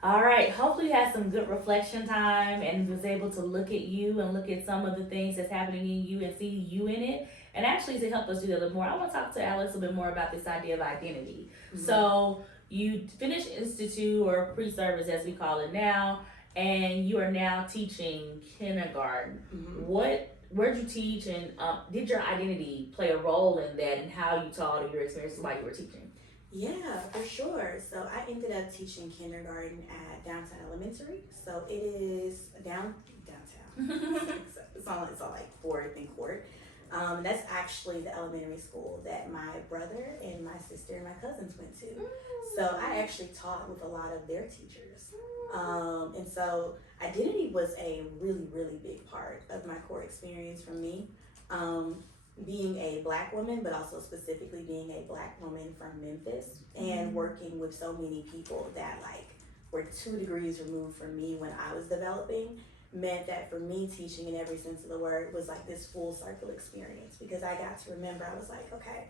All right. Hopefully, you had some good reflection time and was able to look at you and look at some of the things that's happening in you and see you in it. And actually, to help us do that a little more, I want to talk to Alex a bit more about this idea of identity. Mm-hmm. So, you finished institute or pre-service, as we call it now, and you are now teaching kindergarten. Mm-hmm. Where'd you teach, and did your identity play a role in that, and how you taught or your experiences while you were teaching? Yeah, for sure. So I ended up teaching kindergarten at Downtown Elementary. So it is downtown. It's on like Fourth and Court. That's actually the elementary school that my brother and my sister and my cousins went to. So I actually taught with a lot of their teachers. And so identity was a really, really big part of my core experience for me. Being a black woman, but also specifically being a black woman from Memphis and working with so many people that like were 2 degrees removed from me when I was developing meant that for me teaching in every sense of the word was like this full circle experience because I got to remember I was like, okay,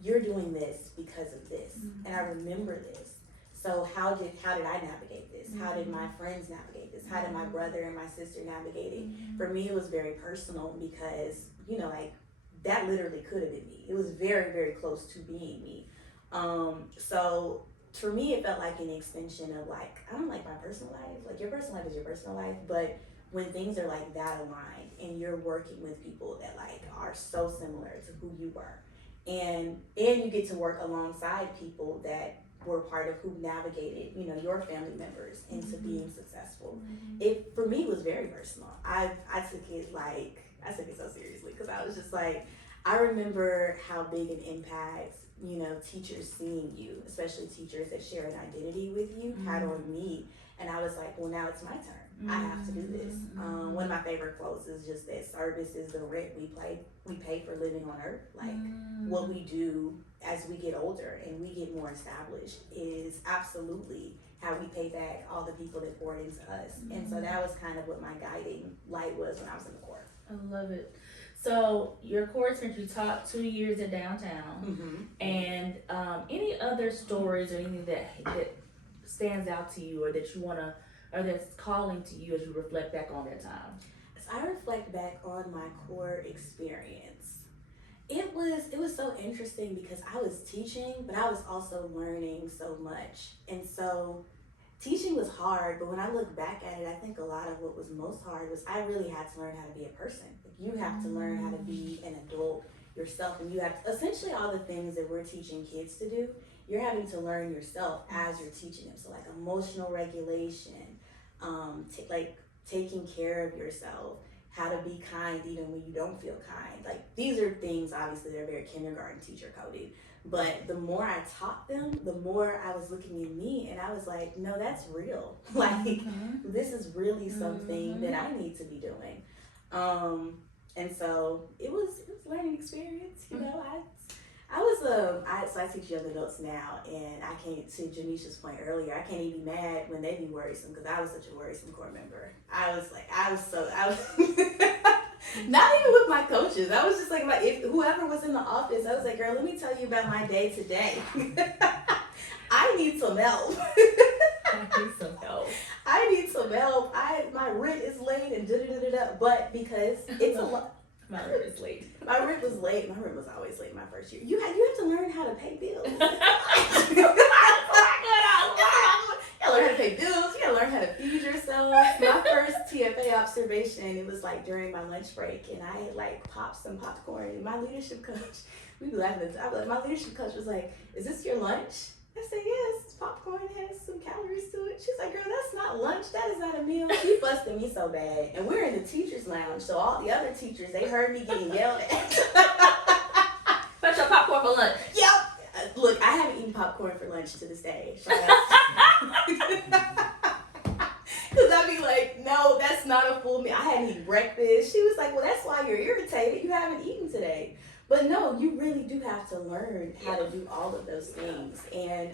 you're doing this because of this and I remember this. So how did I navigate this? How did my friends navigate this? How did my brother and my sister navigate it? For me it was very personal because, like that literally could have been me. It was very, very close to being me. So for me, it felt like an extension of like, I don't like my personal life. Like your personal life is your personal life, but when things are like that aligned and you're working with people that like are so similar to who you were, and you get to work alongside people that were part of who navigated, your family members into being successful. It for me was very personal. I took it so seriously because I was just like, I remember how big an impact, teachers seeing you, especially teachers that share an identity with you, had on me. And I was like, well, now it's my turn. I have to do this. One of my favorite quotes is just that service is the rent we pay for living on earth. Like what we do as we get older and we get more established is absolutely how we pay back all the people that poured into us. And so that was kind of what my guiding light was when I was in the Corps. I love it. So your core experience, you taught 2 years at downtown, and any other stories or anything that stands out to you, or that you wanna, or that's calling to you as you reflect back on that time? As I reflect back on my core experience, it was so interesting because I was teaching, but I was also learning so much, and so teaching was hard, but when I look back at it, I think a lot of what was most hard was I really had to learn how to be a person. Like you have to learn how to be an adult yourself, and you have to, essentially all the things that we're teaching kids to do, you're having to learn yourself as you're teaching them. So like emotional regulation, like taking care of yourself, how to be kind even when you don't feel kind. Like these are things obviously they're very kindergarten teacher coded. But the more I taught them, the more I was looking at me and I was like, no, that's real. Like this is really something that I need to be doing. And so it was a learning experience, so I teach young adults now, and I can't, to Janisha's point earlier, I can't even be mad when they be worrisome because I was such a worrisome Corps member. I was not even with my coaches. I was just like, if whoever was in the office, I was like, girl, let me tell you about my day today. I need some help. I need some help. I need some help. My rent is late and da da da da. But because it's a lot. My rent is late. My rent was late. My rent was always late my first year. You have to learn how to pay bills. You gotta learn how to pay bills. You gotta learn how to feed yourself. My first TFA observation, it was like during my lunch break, and I had like popped some popcorn. And my leadership coach, we be laughing. My leadership coach was like, "Is this your lunch?" I said, "Yes, popcorn has some calories to it." She's like, "Girl, that's not lunch. That is not a meal." She busted me so bad. And we're in the teacher's lounge, so all the other teachers, they heard me getting yelled at. Fetch your popcorn for lunch. Yep. Look, I haven't eaten popcorn for lunch to this day. Because I'd be like, no, that's not a full meal. I hadn't eaten breakfast. She was like, well, that's why you're irritated. You haven't eaten today. But no, you really do have to learn how to do all of those things. And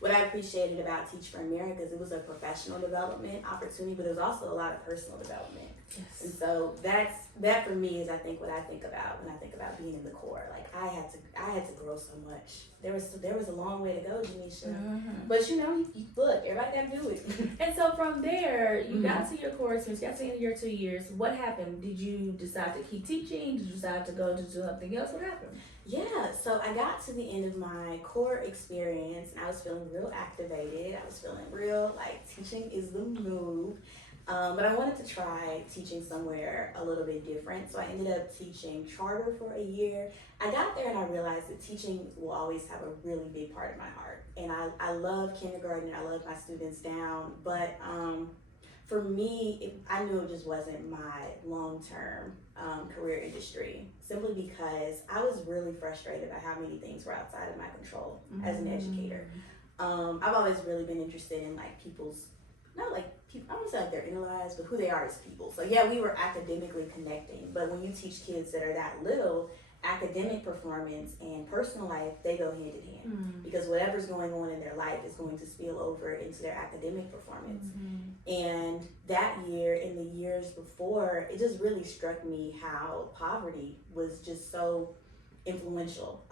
what I appreciated about Teach for America is it was a professional development opportunity, but it was also a lot of personal development. Yes. And so that for me is I think what I think about when I think about being in the Corps. Like I had to grow so much. There was a long way to go, Janisha. Mm-hmm. But you look, everybody got to do it. And so from there, you got to your core experience, got to the end of your 2 years. What happened? Did you decide to keep teaching? Did you decide to go to do something else? What happened? Yeah, so I got to the end of my Corps experience and I was feeling real activated. I was feeling real like teaching is the move. But I wanted to try teaching somewhere a little bit different. So I ended up teaching charter for a year. I got there and I realized that teaching will always have a really big part of my heart. And I love kindergarten. I love my students down. But for me, I knew it just wasn't my long-term career industry, simply because I was really frustrated by how many things were outside of my control as an educator. I've always really been interested in like people's, not like people, I don't say like their inner lives, but who they are as people. So yeah, we were academically connecting, but when you teach kids that are that little, academic performance and personal life, they go hand in hand, because whatever's going on in their life is going to spill over into their academic performance. And that year and the years before, it just really struck me how poverty was just so influential,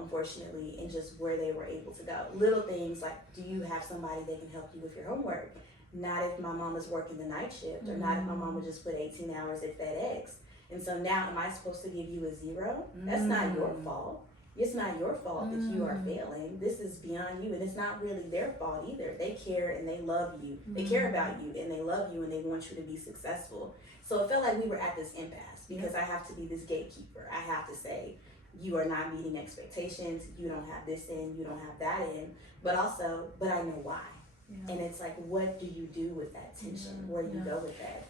unfortunately, in just where they were able to go. Little things like, do you have somebody that can help you with your homework? Not if my mama's working the night shift, or not if my mama just put 18 hours at FedEx. And so now, am I supposed to give you a 0? That's not your fault. It's not your fault that you are failing. This is beyond you, and it's not really their fault either. They care and they love you. They care about you and they love you and they want you to be successful. So it felt like we were at this impasse, because I have to be this gatekeeper. I have to say, you are not meeting expectations. You don't have this in, you don't have that in. But I know why. And it's like, what do you do with that tension? Where do you go with that?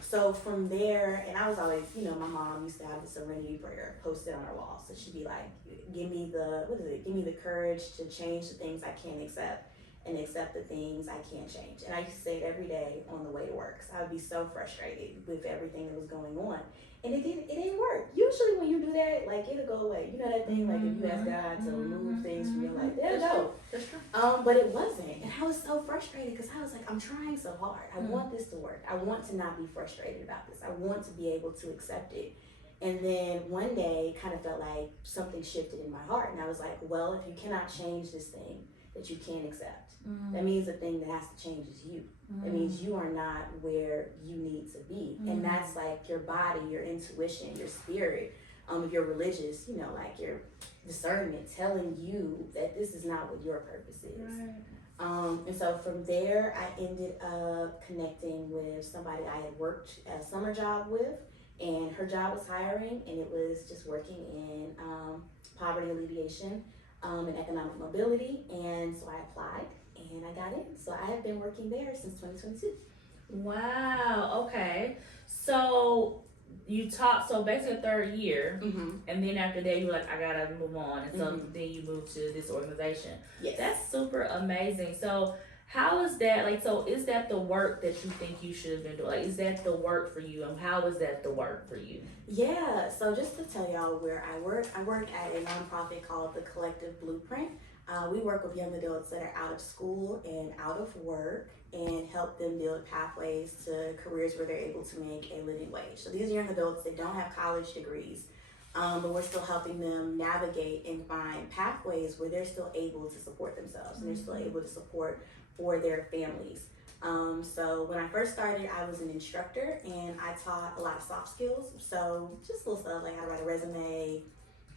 So from there, and I was always, my mom used to have the serenity prayer posted on her wall. So she'd be like, give me the courage to change the things I can't accept and accept the things I can't change. And I used to say it every day on the way to work. So I would be so frustrated with everything that was going on. And it didn't work. Usually when you do that, like, it'll go away. You know that thing, like, if you ask God to remove things from your life, it'll go. That's true. But it wasn't. And I was so frustrated, because I was like, I'm trying so hard. I want this to work. I want to not be frustrated about this. I want to be able to accept it. And then one day, kind of felt like something shifted in my heart. And I was like, well, if you cannot change this thing that you can't accept, that means the thing that has to change is you. It means you are not where you need to be. And that's like your body, your intuition, your spirit, if you're religious, like your discernment telling you that this is not what your purpose is. Right. And so from there, I ended up connecting with somebody I had worked a summer job with, and her job was hiring, and it was just working in poverty alleviation and economic mobility. And so I applied and I got in. So I have been working there since 2022. Wow. Okay. So you taught, so basically a third year, and then after that you were like, I gotta move on, and so then you moved to this organization. Yes. That's super amazing. So how is that, like, so is that the work that you think you should have been doing? Like, is that the work for you, and how is that the work for you? Yeah, so just to tell y'all where I work at a nonprofit called the Collective Blueprint. We work with young adults that are out of school and out of work, and help them build pathways to careers where they're able to make a living wage. So these are young adults that don't have college degrees, but we're still helping them navigate and find pathways where they're still able to support themselves, and they're still able to support for their families. So when I first started, I was an instructor, and I taught a lot of soft skills. So just little stuff like how to write a resume,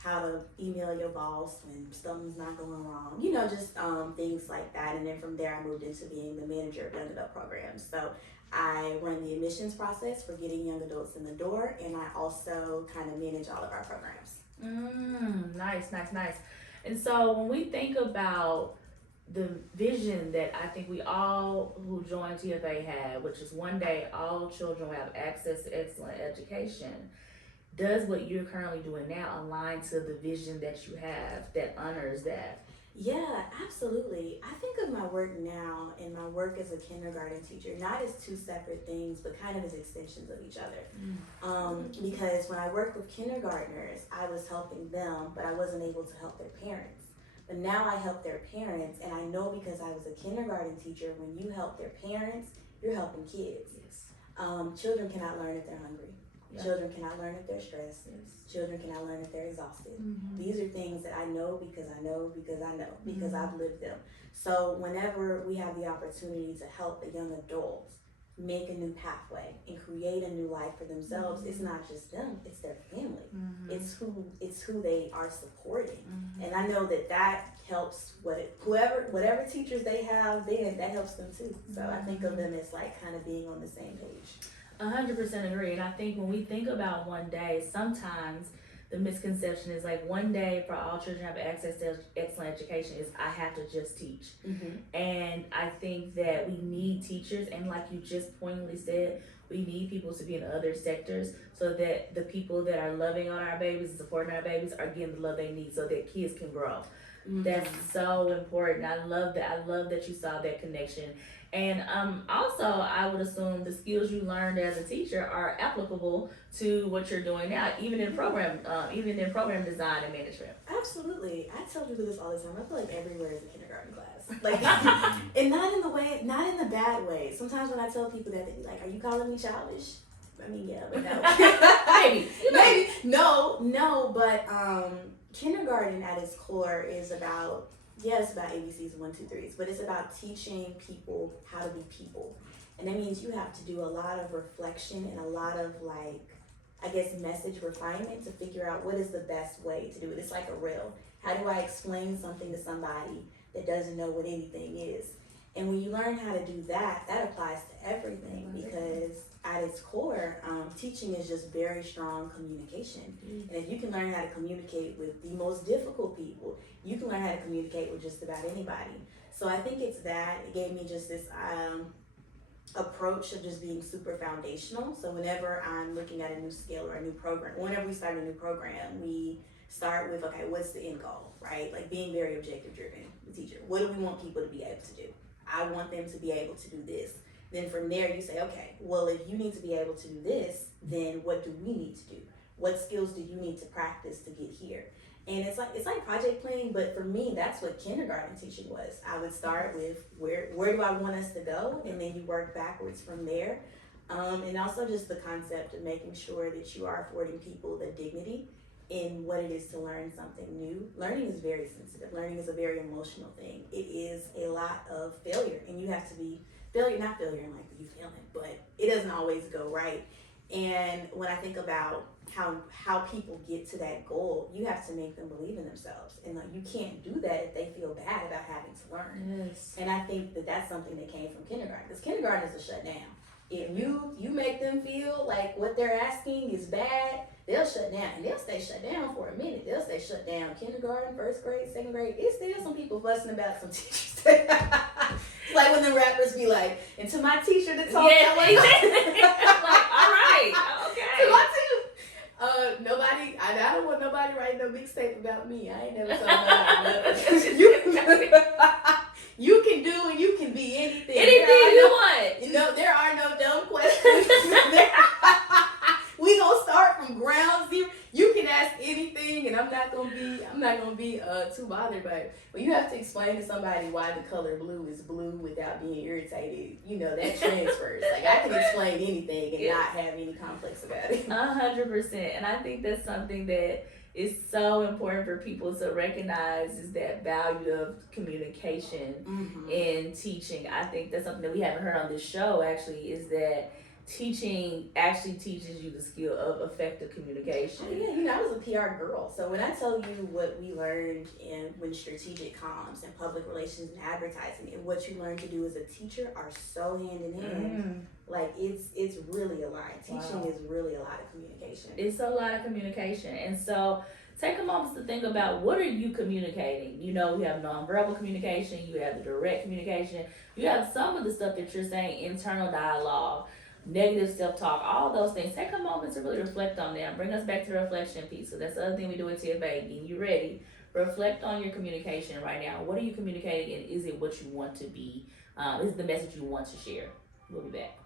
how to email your boss when something's not going wrong, just things like that. And then from there, I moved into being the manager of young adult programs. So I run the admissions process for getting young adults in the door, and I also kind of manage all of our programs. Nice. And so when we think about the vision that I think we all who join TFA have, which is one day all children will have access to excellent education, does what you're currently doing now align to the vision that you have that honors that? Yeah, absolutely. I think of my work now and my work as a kindergarten teacher not as two separate things, but kind of as extensions of each other. Because when I worked with kindergartners, I was helping them, but I wasn't able to help their parents. But now I help their parents, and I know because I was a kindergarten teacher, when you help their parents, you're helping kids. Yes. Children cannot learn if they're hungry. Yeah. Children cannot learn if they're stressed. Yes. Children cannot learn if they're exhausted. Mm-hmm. These are things that I know because I know because I know because I've lived them. So whenever we have the opportunity to help a young adult make a new pathway and create a new life for themselves, it's not just them, it's their family. It's who they are supporting. And I know that helps whatever teachers they have, then that helps them too. So I think of them as like kind of being on the same page. 100% agree. And I think when we think about one day, sometimes the misconception is like one day for all children to have access to excellent education is I have to just teach. And I think that we need teachers, and like you just pointedly said, we need people to be in other sectors so that the people that are loving on our babies and supporting our babies are getting the love they need so that kids can grow. That's so important. I love that. I love that you saw that connection. And also, I would assume the skills you learned as a teacher are applicable to what you're doing now, even in program design and management. Absolutely. I tell people this all the time. I feel like everywhere is a kindergarten class. Like, and not in the bad way. Sometimes when I tell people that, they be like, "Are you calling me childish?" I mean, yeah, but no. Maybe. No, but kindergarten at its core is about, it's about ABCs, 1, 2, 3s, but it's about teaching people how to be people. And that means you have to do a lot of reflection and a lot of message refinement to figure out what is the best way to do it. It's like a riddle. How do I explain something to somebody that doesn't know what anything is? And when you learn how to do that, that applies to everything, because at its core, teaching is just very strong communication. And if you can learn how to communicate with the most difficult people, you can learn how to communicate with just about anybody. So I think it's that. It gave me just this approach of just being super foundational. So whenever I'm looking at a new skill or a new program, whenever we start a new program, we start with, okay, what's the end goal, right? Like being very objective driven, the teacher. What do we want people to be able to do? I want them to be able to do this. Then from there you say, okay, well, if you need to be able to do this, then what do we need to do? What skills do you need to practice to get here? And it's like project planning, but for me, that's what kindergarten teaching was. I would start with where do I want us to go, and then you work backwards from there. And also just the concept of making sure that you are affording people the dignity in what it is to learn something new. Learning is very sensitive. Learning is a very emotional thing. It is a lot of failure, and you have to be not failure in like you failing, but it doesn't always go right. And when I think about how people get to that goal, you have to make them believe in themselves, and like you can't do that if they feel bad about having to learn. Yes. And I think that that's something that came from kindergarten, because kindergarten is a shutdown. If you make them feel like what they're asking is bad, they'll shut down, and they'll stay shut down for a minute. They'll stay shut down. Kindergarten, first grade, second grade. It's still some people fussing about some teachers. It's like when the rappers be like, and to my teacher that taught me. Like, all right, okay. To my teacher, nobody. I don't want nobody writing no mixtape about me. I ain't never told nobody. You can do and you can be anything. Anything you want. You know, there are no dumb questions. We gonna start from ground zero. You can ask anything, and I'm not gonna be too bothered by it. But you have to explain to somebody why the color blue is blue without being irritated. You know, that transfers. Like I can explain anything and not have any complex about it. 100%, and I think that's something that is so important for people to recognize, is that value of communication in teaching. I think that's something that we haven't heard on this show actually, is that teaching actually teaches you the skill of effective communication. Oh, yeah, you know, I was a PR girl. So when I tell you what we learned when strategic comms and public relations and advertising, and what you learn to do as a teacher are so hand in hand. Like it's really aligned. Teaching is really a lot of communication. It's a lot of communication. And so take a moment to think about, what are you communicating? You know, we have nonverbal communication, you have the direct communication, you have some of the stuff that you're saying, internal dialogue, negative self-talk, all those things. Take a moment to really reflect on them. Bring us back to the reflection piece. So that's the other thing we do at TFA. Getting you ready. Reflect on your communication right now. What are you communicating, and is it what you want to be? Is it the message you want to share? We'll be back.